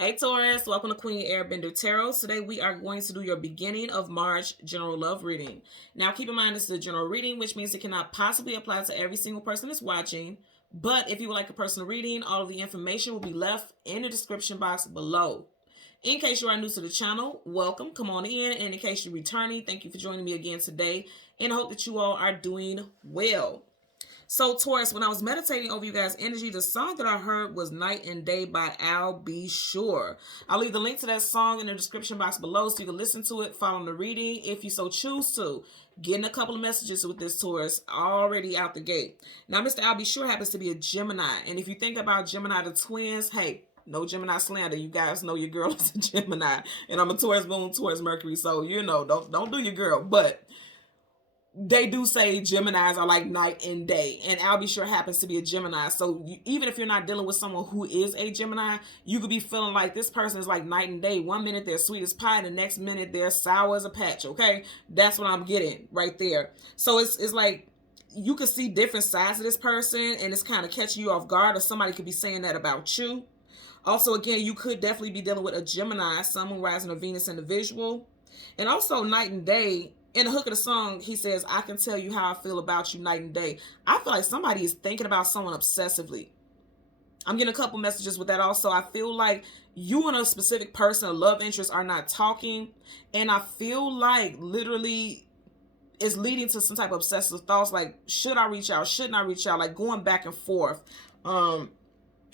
Hey Taurus, welcome to Queen Airbender Tarot. Today we are going to do your beginning of March general love reading. Now keep in mind this is a general reading, which means it cannot possibly apply to every single person that's watching. But if you would like a personal reading, all of the information will be left in the description box below. In case you are new to the channel, welcome, come on in. And in case you're returning, thank you for joining me again today. And I hope that you all are doing well. So Taurus, when I was meditating over you guys' energy, the song that I heard was Night and Day by I'll Be Sure. I'll leave the link to that song in the description box below so you can listen to it, follow the reading if you so choose to. Getting a couple of messages with this Taurus already out the gate. Now, Mr. I'll Be Sure happens to be a Gemini. And if you think about Gemini the twins, hey, no Gemini slander. You guys know your girl is a Gemini. And I'm a Taurus moon, Taurus Mercury. So, you know, don't do your girl. But they do say Geminis are like night and day, and I'll Be Sure happens to be a Gemini. So even if you're not dealing with someone who is a Gemini, you could be feeling like this person is like night and day. One minute they're sweet as pie, the next minute they're sour as a patch. Okay, that's what I'm getting right there. So it's like you could see different sides of this person, and it's kind of catching you off guard, or somebody could be saying that about you. Also, again, you could definitely be dealing with a Gemini, Sun, Moon, Rising, or Venus individual. And also night and day. In the hook of the song, he says, I can tell you how I feel about you night and day. I feel like somebody is thinking about someone obsessively. I'm getting a couple messages with that also. I feel like you and a specific person, a love interest, are not talking. And I feel like literally it's leading to some type of obsessive thoughts like, should I reach out? Shouldn't I reach out? Like going back and forth.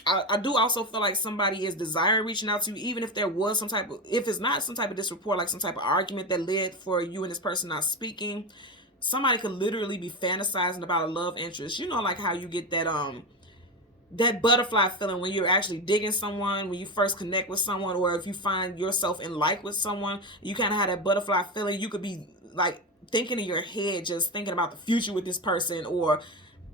I do also feel like somebody is desiring reaching out to you, even if there was some type of, if it's not some type of disreport, like some type of argument that led for you and this person not speaking. Somebody could literally be fantasizing about a love interest. You know, like how you get that butterfly feeling when you're actually digging someone, when you first connect with someone, or if you find yourself in like with someone, you kind of have that butterfly feeling. You could be like thinking in your head, just thinking about the future with this person, or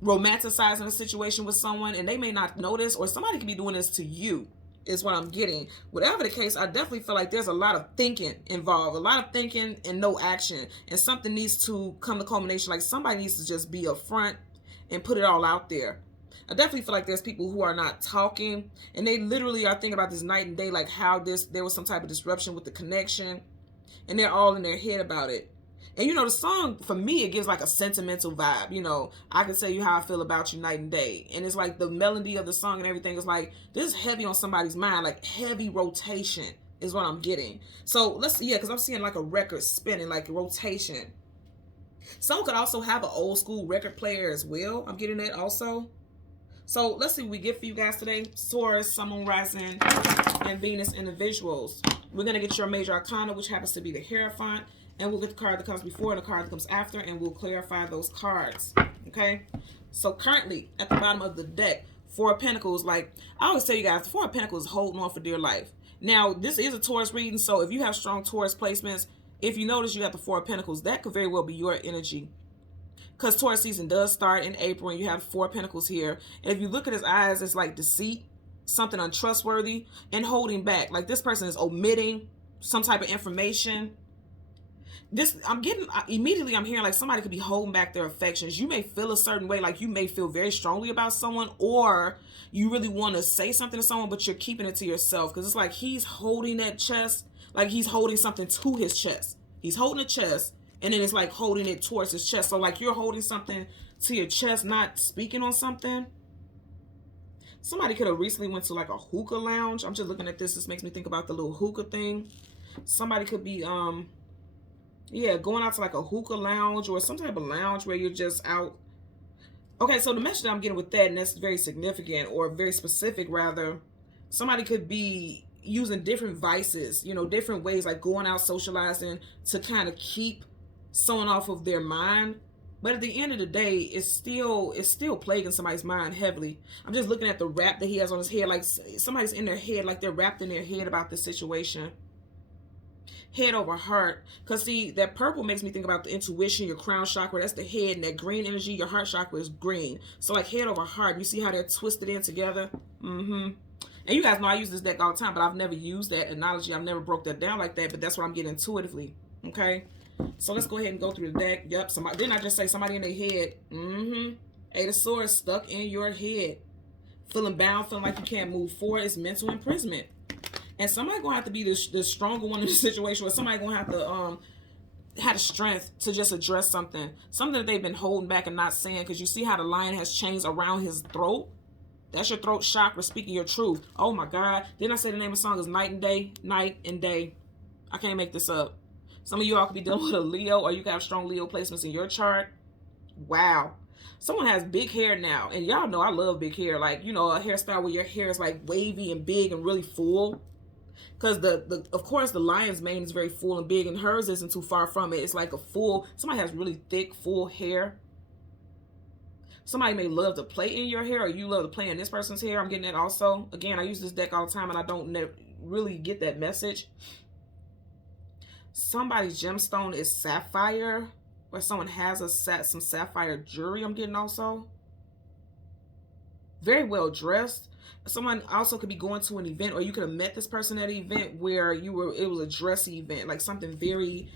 romanticizing a situation with someone, and they may not notice, or somebody could be doing this to you, is what I'm getting. Whatever the case, I definitely feel like there's a lot of thinking involved, a lot of thinking and no action, and something needs to come to culmination. Like somebody needs to just be upfront and put it all out there. I definitely feel like there's people who are not talking, and they literally are thinking about this night and day, like how there was some type of disruption with the connection, and they're all in their head about it. And you know, the song, for me, it gives like a sentimental vibe. You know, I can tell you how I feel about you night and day. And it's like the melody of the song and everything is like, this is heavy on somebody's mind, like heavy rotation is what I'm getting. So let's see, yeah, because I'm seeing like a record spinning, like rotation. Someone could also have an old school record player as well. I'm getting that also. So let's see what we get for you guys today. Taurus, Sun, Moon, Rising, and Venus individuals. We're going to get your major arcana, which happens to be the Hierophant. And we'll get the card that comes before and the card that comes after, and we'll clarify those cards. Okay? So currently, at the bottom of the deck, Four of Pentacles. Like, I always tell you guys, the Four of Pentacles is holding on for dear life. Now, this is a Taurus reading, so if you have strong Taurus placements, if you notice you have the Four of Pentacles, that could very well be your energy. Because Taurus season does start in April, and you have Four of Pentacles here. And if you look at his eyes, it's like deceit, something untrustworthy, and holding back. Like, this person is omitting some type of information. I'm hearing like somebody could be holding back their affections. You may feel a certain way, like you may feel very strongly about someone, or you really want to say something to someone, but you're keeping it to yourself. Because it's like he's holding that chest, like he's holding something to his chest. He's holding a chest, and then it's like holding it towards his chest. So like you're holding something to your chest, not speaking on something. Somebody could have recently went to like a hookah lounge. I'm just looking at this. This makes me think about the little hookah thing. Somebody could be, yeah, going out to like a hookah lounge or some type of lounge where you're just out. Okay, so the message that I'm getting with that, and that's very significant, or very specific rather, somebody could be using different vices, you know, different ways, like going out socializing to kind of keep someone off of their mind. But at the end of the day, it's still plaguing somebody's mind heavily. I'm just looking at the wrap that he has on his head, like somebody's in their head, like they're wrapped in their head about this situation. Head over heart, because see, that purple makes me think about the intuition, your crown chakra, that's the head, and that green energy, your heart chakra, is green. So like head over heart, you see how they're twisted in together? And you guys know I use this deck all the time, but I've never used that analogy. I've never broke that down like that, but that's what I'm getting intuitively. Okay, so let's go ahead and go through the deck. Yep, somebody, didn't I just say somebody in their head? Eight of Swords, stuck in your head, feeling bound, feeling like you can't move forward. It's mental imprisonment. And somebody gonna have to be the stronger one in the situation, or somebody gonna have to had the strength to just address something that they've been holding back and not saying. Because you see how the lion has chains around his throat. That's your throat chakra speaking your truth. Oh my God. Didn't I say the name of the song is Night and Day? Night and Day. I can't make this up. Some of you all could be dealing with a Leo, or you could have strong Leo placements in your chart. Wow. Someone has big hair now. And y'all know I love big hair. Like, you know, a hairstyle where your hair is like wavy and big and really full. Because of course the lion's mane is very full and big, and hers isn't too far from it. It's like a full, somebody has really thick, full hair. Somebody may love to play in your hair, or you love to play in this person's hair. I'm getting that also. Again, I use this deck all the time and I don't really get that message. Somebody's gemstone is sapphire, or someone has some sapphire jewelry. I'm getting also. Very well dressed. Someone also could be going to an event, or you could have met this person at an event where it was a dressy event, like something very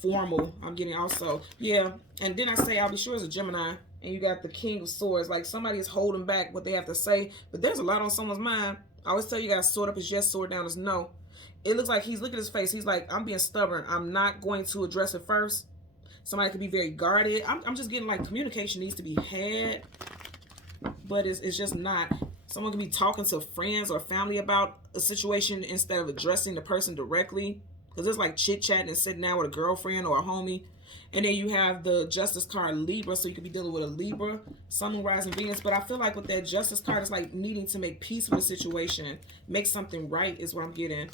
formal. I'm getting also. Yeah. And then I say, I'll be sure it's a Gemini. And you got the King of Swords. Like somebody is holding back what they have to say. But there's a lot on someone's mind. I always tell you guys, sword up is yes, sword down is no. It looks like he's looking at his face. He's like, I'm being stubborn. I'm not going to address it first. Somebody could be very guarded. I'm just getting like communication needs to be had. But it's just not. Someone could be talking to friends or family about a situation instead of addressing the person directly. Because it's like chit-chatting and sitting down with a girlfriend or a homie. And then you have the Justice card, Libra, so you could be dealing with a Libra, Sun, Moon, Rising, Venus. But I feel like with that Justice card, it's like needing to make peace with a situation. Make something right is what I'm getting.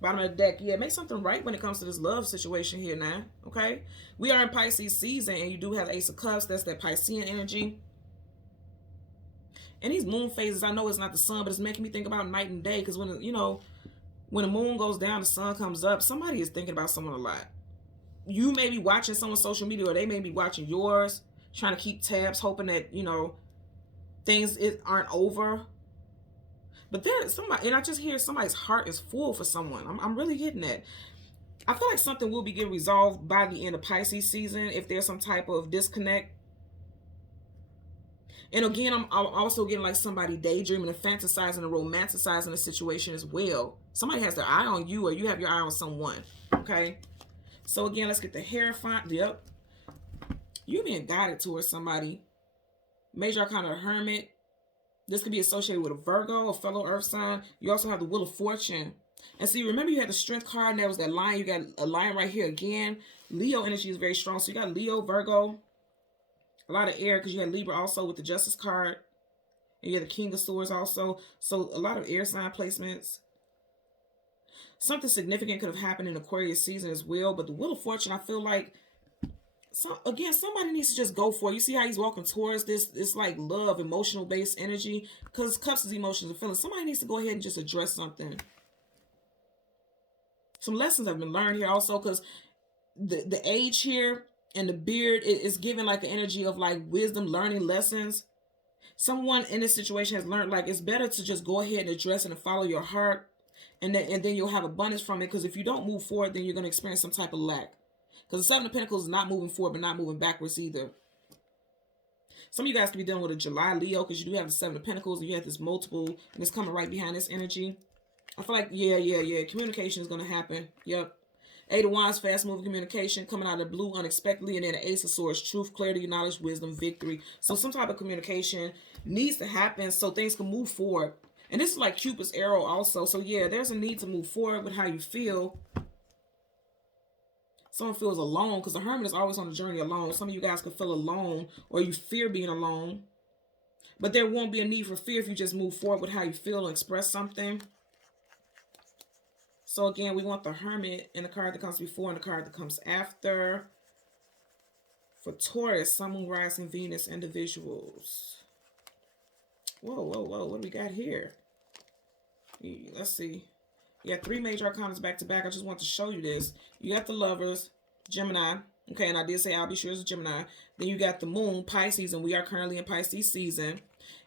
Bottom of the deck, yeah, make something right when it comes to this love situation here now, okay? We are in Pisces season, and you do have Ace of Cups. That's that Piscean energy. And these moon phases, I know it's not the sun, but it's making me think about night and day. Because when, you know, when the moon goes down, the sun comes up, somebody is thinking about someone a lot. You may be watching someone's social media, or they may be watching yours, trying to keep tabs, hoping that, you know, things aren't over. But there's somebody, and I just hear somebody's heart is full for someone. I'm really getting that. I feel like something will be getting resolved by the end of Pisces season if there's some type of disconnect. And again, I'm also getting like somebody daydreaming and fantasizing and romanticizing the situation as well. Somebody has their eye on you, or you have your eye on someone, okay? So again, let's get the Hierophant. Yep. You're being guided towards somebody. Major Arcana Hermit. This could be associated with a Virgo, a fellow earth sign. You also have the Wheel of Fortune. And see, remember you had the Strength card, and that was that lion. You got a lion right here again. Leo energy is very strong. So you got Leo, Virgo. A lot of air, because you had Libra also with the Justice card. And you had the King of Swords also. So a lot of air sign placements. Something significant could have happened in Aquarius season as well. But the Wheel of Fortune, I feel like, again, somebody needs to just go for it. You see how he's walking towards this like love, emotional based energy. Because cups is emotions and feelings. Somebody needs to go ahead and just address something. Some lessons have been learned here also, because the age here and the beard is giving like an energy of like wisdom, learning lessons. Someone in this situation has learned like it's better to just go ahead and address it and follow your heart. And then you'll have abundance from it. Because if you don't move forward, then you're going to experience some type of lack. Because the Seven of Pentacles is not moving forward, but not moving backwards either. Some of you guys could be dealing with a July Leo, because you do have the Seven of Pentacles, and you have this multiple, and it's coming right behind this energy. I feel like, yeah. Communication is going to happen. Yep. Eight of Wands, fast moving communication, coming out of the blue unexpectedly. And then the Ace of Swords, truth, clarity, knowledge, wisdom, victory. So some type of communication needs to happen so things can move forward. And this is like Cupid's arrow also. So yeah, there's a need to move forward with how you feel. Someone feels alone, because the Hermit is always on the journey alone. Some of you guys could feel alone, or you fear being alone. But there won't be a need for fear if you just move forward with how you feel and express something. So again, we want the Hermit and the card that comes before and the card that comes after. For Taurus, Sun, Moon, Rising, Venus individuals. Whoa. What do we got here? Let's see. You got three major arcanas back to back. I just want to show you this. You got the Lovers, Gemini. Okay, and I did say I'll be sure it's a Gemini. Then you got the Moon, Pisces, and we are currently in Pisces season.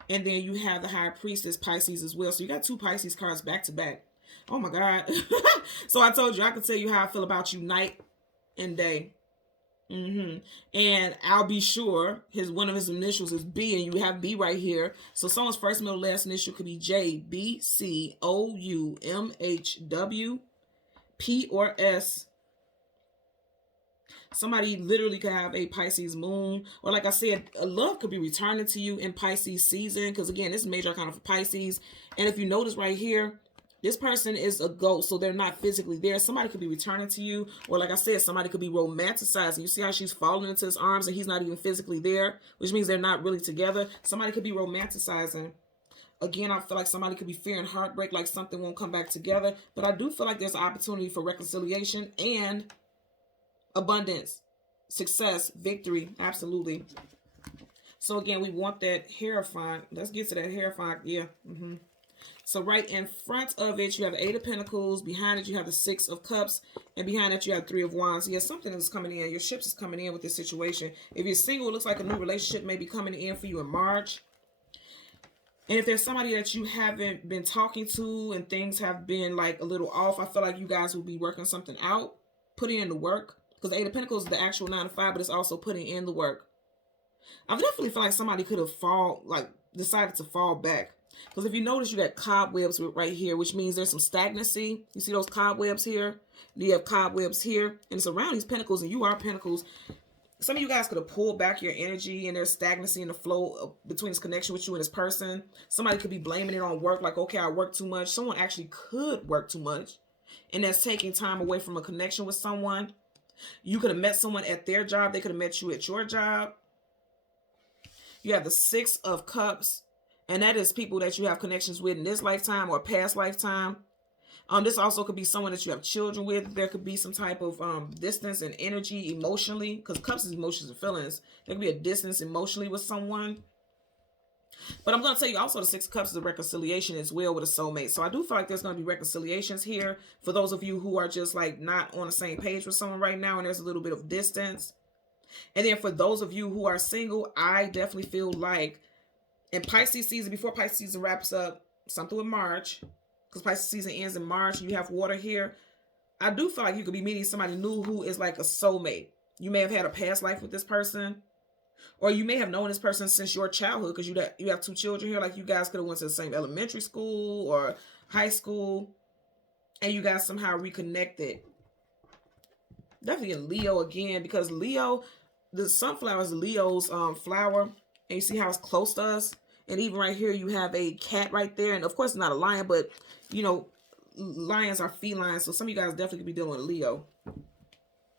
And then you have the High Priestess, Pisces as well. So you got two Pisces cards back to back. Oh my God. So I told you, I could tell you how I feel about you night and day. And I'll be sure one of his initials is B, and you have B right here. So someone's first, middle, last initial could be J, B, C, O, U, M, H, W, P, or S. Somebody literally could have a Pisces moon, or like I said, a love could be returning to you in Pisces season, because again, this is major arcana for Pisces. And if you notice right here, this person is a ghost, so they're not physically there. Somebody could be returning to you, or like I said, somebody could be romanticizing. You see how she's falling into his arms and he's not even physically there, which means they're not really together. Somebody could be romanticizing. Again, I feel like somebody could be fearing heartbreak, like something won't come back together. But I do feel like there's an opportunity for reconciliation and abundance, success, victory. Absolutely. So again, we want that Hierophant. Let's get to that Hierophant. Yeah. So right in front of it, you have the 8 of Pentacles. Behind it, you have the 6 of Cups. And behind it, you have 3 of Wands. Yeah, something is coming in. Your ships is coming in with this situation. If you're single, it looks like a new relationship may be coming in for you in March. And if there's somebody that you haven't been talking to and things have been like a little off, I feel like you guys will be working something out, putting in the work. Because the 8 of Pentacles is the actual 9 to 5, but it's also putting in the work. I definitely feel like somebody could have decided to fall back. Because if you notice, you got cobwebs right here, which means there's some stagnancy. You see those cobwebs here? You have cobwebs here, and it's around these pentacles, and you are pentacles. Some of you guys could have pulled back your energy, and there's stagnancy in the flow between this connection with you and this person. Somebody could be blaming it on work, like, okay, I work too much. Someone actually could work too much, and that's taking time away from a connection with someone. You could have met someone at their job. They could have met you at your job. You have the 6 of Cups. And that is people that you have connections with in this lifetime or past lifetime. This also could be someone that you have children with. There could be some type of distance and energy emotionally, because Cups is emotions and feelings. There could be a distance emotionally with someone. But I'm going to tell you also the 6 of Cups is a reconciliation as well with a soulmate. So I do feel like there's going to be reconciliations here for those of you who are just like not on the same page with someone right now and there's a little bit of distance. And then for those of you who are single, I definitely feel like in Pisces season, before Pisces season wraps up, something with March, because Pisces season ends in March, and you have water here. I do feel like you could be meeting somebody new who is like a soulmate. You may have had a past life with this person, or you may have known this person since your childhood, because you have 2 children here. Like you guys could have went to the same elementary school or high school, and you guys somehow reconnected. Definitely a Leo again, because Leo, the sunflower is Leo's flower, and you see how it's close to us. And even right here, you have a cat right there. And of course, it's not a lion, but, you know, lions are feline. So some of you guys definitely could be dealing with a Leo.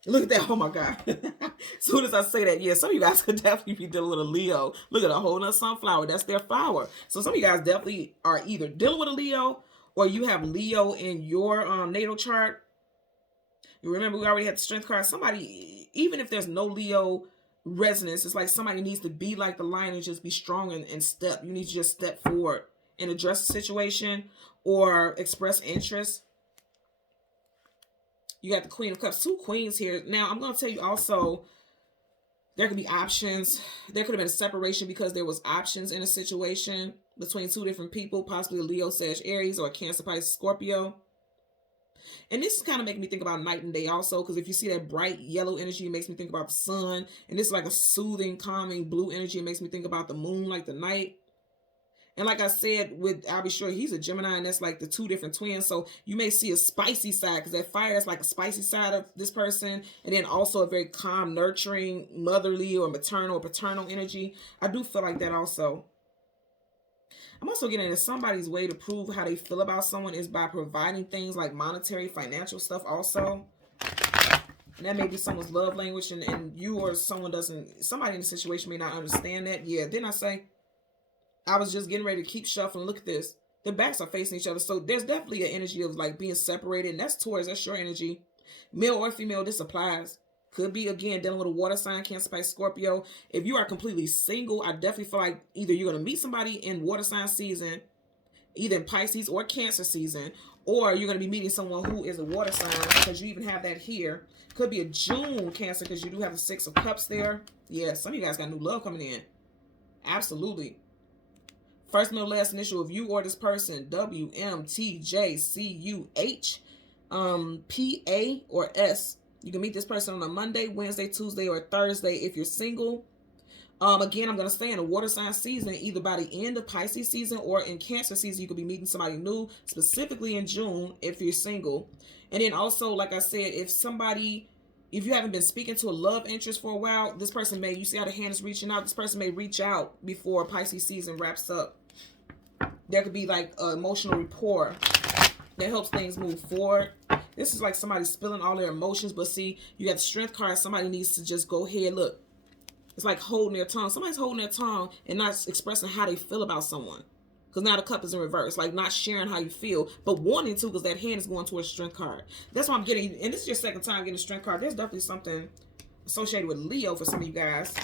Look at that. Oh, my God. As soon as I say that, yeah, some of you guys could definitely be dealing with a Leo. Look at a whole nother sunflower. That's their flower. So some of you guys definitely are either dealing with a Leo or you have Leo in your natal chart. You remember we already had the strength card. Somebody, even if there's no Leo resonance, it's like somebody needs to be like the lion and just be strong and step. You need to just step forward and address the situation or express interest. You got the Queen of Cups, 2 queens here. Now, I'm going to tell you also, there could be options. There could have been a separation because there was options in a situation between 2 different people, possibly a Leo, Sag, Aries, or a Cancer, Pisces, Scorpio. And this is kind of making me think about night and day also, because if you see that bright yellow energy, it makes me think about the sun. And this is like a soothing, calming blue energy. It makes me think about the moon, like the night. And like I said, I'll be sure he's a Gemini, and that's like the 2 different twins. So you may see a spicy side, because that fire is like a spicy side of this person. And then also a very calm, nurturing, motherly or maternal or paternal energy. I do feel like that also. I'm also getting into somebody's way to prove how they feel about someone is by providing things like monetary, financial stuff also. And that may be someone's love language, and you or somebody in the situation may not understand that. Yeah, didn't I say? I was just getting ready to keep shuffling. Look at this. The backs are facing each other. So there's definitely an energy of like being separated. And that's Taurus. That's your energy. Male or female, this applies. Could be, again, dealing with a water sign, Cancer, Pisces, Scorpio. If you are completely single, I definitely feel like either you're going to meet somebody in water sign season, either in Pisces or Cancer season, or you're going to be meeting someone who is a water sign, because you even have that here. Could be a June Cancer, because you do have the 6 of Cups there. Yeah, some of you guys got new love coming in. Absolutely. First, middle, last initial of you or this person, W, M, T, J, C, U, H, P, A, or S. You can meet this person on a Monday, Wednesday, Tuesday, or Thursday if you're single. Again, I'm going to stay in a water sign season, either by the end of Pisces season or in Cancer season. You could be meeting somebody new, specifically in June if you're single. And then also, like I said, if you haven't been speaking to a love interest for a while, this person may, you see how the hand is reaching out, this person may reach out before Pisces season wraps up. There could be like an emotional rapport that helps things move forward. This is like somebody spilling all their emotions, but see, you got the Strength card. Somebody needs to just go ahead, look. It's like holding their tongue. Somebody's holding their tongue and not expressing how they feel about someone. Because now the cup is in reverse. Like not sharing how you feel, but wanting to, because that hand is going towards Strength card. That's why I'm getting, and this is your second time getting a Strength card. There's definitely something associated with Leo for some of you guys.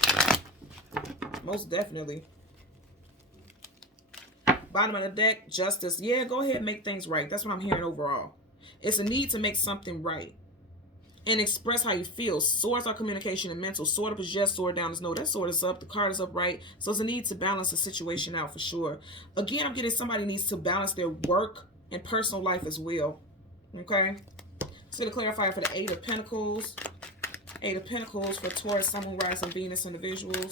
Most definitely. Bottom of the deck, Justice. Yeah, go ahead and make things right. That's what I'm hearing overall. It's a need to make something right. And express how you feel. Swords are communication and mental. Sword up is yes, sword down is no. That sword is up. The card is upright. So it's a need to balance the situation out for sure. Again, I'm getting somebody needs to balance their work and personal life as well. Okay? So to clarify for the Eight of Pentacles. Eight of Pentacles for Taurus, Sun, Moon, Rising, Venus individuals.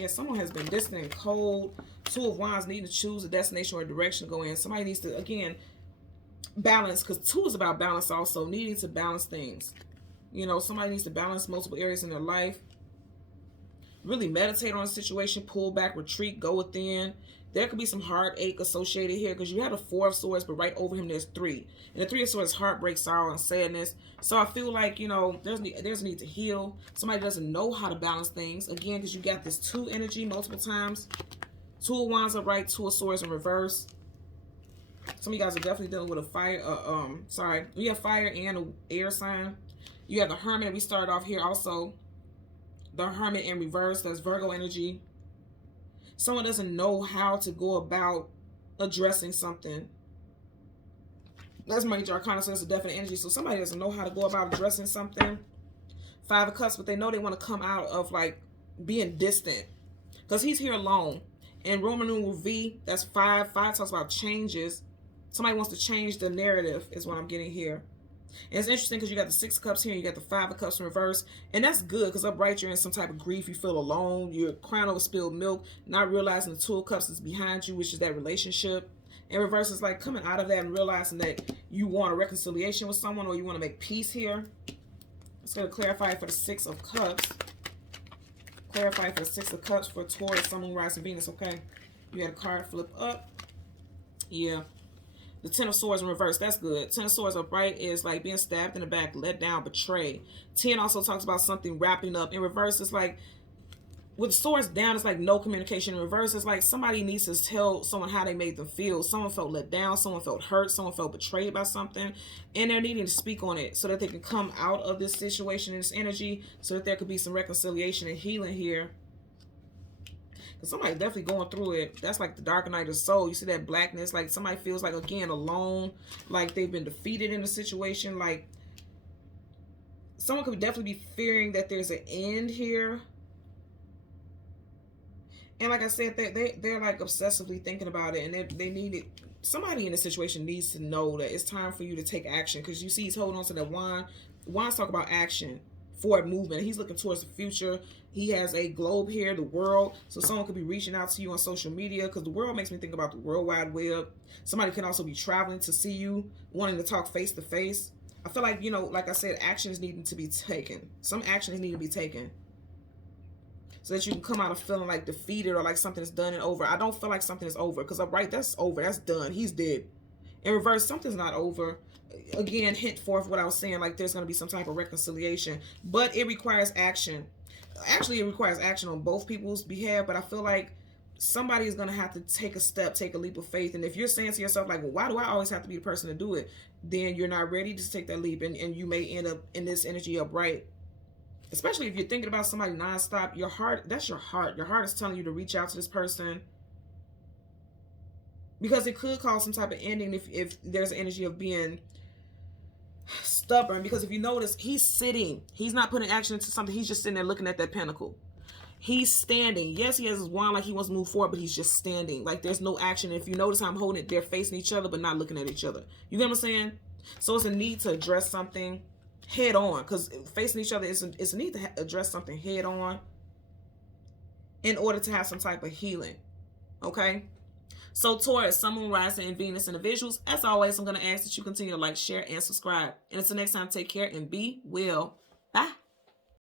Yeah, someone has been distant and cold. Two of Wands needing to choose a destination or a direction to go in. Somebody needs to, again, balance, because two is about balance also, needing to balance things. You know, somebody needs to balance multiple areas in their life. Really meditate on a situation, pull back, retreat, go within. There could be some heartache associated here, because you have a Four of Swords, but right over him there's three. And the Three of Swords, heartbreak, sorrow, and sadness. So I feel like, you know, there's a need to heal. Somebody doesn't know how to balance things. Again, because you got this two energy multiple times. Two of Wands upright, Two of Swords in reverse. Some of you guys are definitely dealing with a fire, you have fire and an air sign. You have the Hermit. We started off here also. The Hermit in reverse, that's Virgo energy. Someone doesn't know how to go about addressing something. That's major arcana, so that's a definite energy. So somebody doesn't know how to go about addressing something. Five of Cups, but they know they want to come out of like being distant. Because he's here alone. And Roman numeral V, that's five. Five talks about changes. Somebody wants to change the narrative is what I'm getting here. And it's interesting because you got the Six of Cups here, and you got the Five of Cups in reverse. And that's good because upright you're in some type of grief. You feel alone. You're crying over spilled milk, not realizing the Two of Cups is behind you, which is that relationship. And reverse is like coming out of that and realizing that you want a reconciliation with someone or you want to make peace here. It's going to clarify for the Six of Cups. Clarify for the Six of Cups for Taurus, Sun, Moon, Rising, Venus, okay? You had a card flip up. Yeah. The Ten of Swords in reverse, that's good. Ten of Swords upright is like being stabbed in the back, let down, betrayed. 10 also talks about something wrapping up. In reverse, it's like, with swords down, it's like no communication. In reverse, it's like somebody needs to tell someone how they made them feel. Someone felt let down, someone felt hurt, someone felt betrayed by something. And they're needing to speak on it so that they can come out of this situation and this energy so that there could be some reconciliation and healing here. Somebody definitely going through it. That's like the dark night of soul. You see that blackness, like somebody feels like, again, alone, like they've been defeated in a situation. Like someone could definitely be fearing that there's an end here. And like I said, they're like obsessively thinking about it, and they need it. Somebody in the situation needs to know that it's time for you to take action, because you see he's holding on to that wand. Wands talk about action, forward movement. He's looking towards the future. He has a globe here, the world. So someone could be reaching out to you on social media, because the world makes me think about the World Wide Web. Somebody can also be traveling to see you, wanting to talk face to face. I feel like, you know, like I said, actions needing to be taken. Some actions need to be taken so that you can come out of feeling like defeated or like something is done and over. I don't feel like something is over, because upright, that's over. That's done. He's dead. In reverse, something's not over. Again, hint forth what I was saying, like there's going to be some type of reconciliation, but it requires action. Actually, it requires action on both people's behalf, but I feel like somebody is going to have to take a step, take a leap of faith. And if you're saying to yourself, like, well, why do I always have to be the person to do it? Then you're not ready to take that leap, and you may end up in this energy upright. Especially if you're thinking about somebody nonstop, your heart, that's your heart. Your heart is telling you to reach out to this person, because it could cause some type of ending if there's an energy of being stubborn. Because if you notice, he's sitting. He's not putting action into something. He's just sitting there looking at that pentacle. He's standing. Yes, he has his wand like he wants to move forward, but he's just standing. Like there's no action. If you notice how I'm holding it, they're facing each other but not looking at each other. You get what I'm saying? So it's a need to address something head on, because facing each other is a need to address something head on in order to have some type of healing. Okay? So Taurus, Sun, Moon, Rising, and Venus individuals, as always, I'm going to ask that you continue to like, share, and subscribe. And until next time, take care and be well. Bye.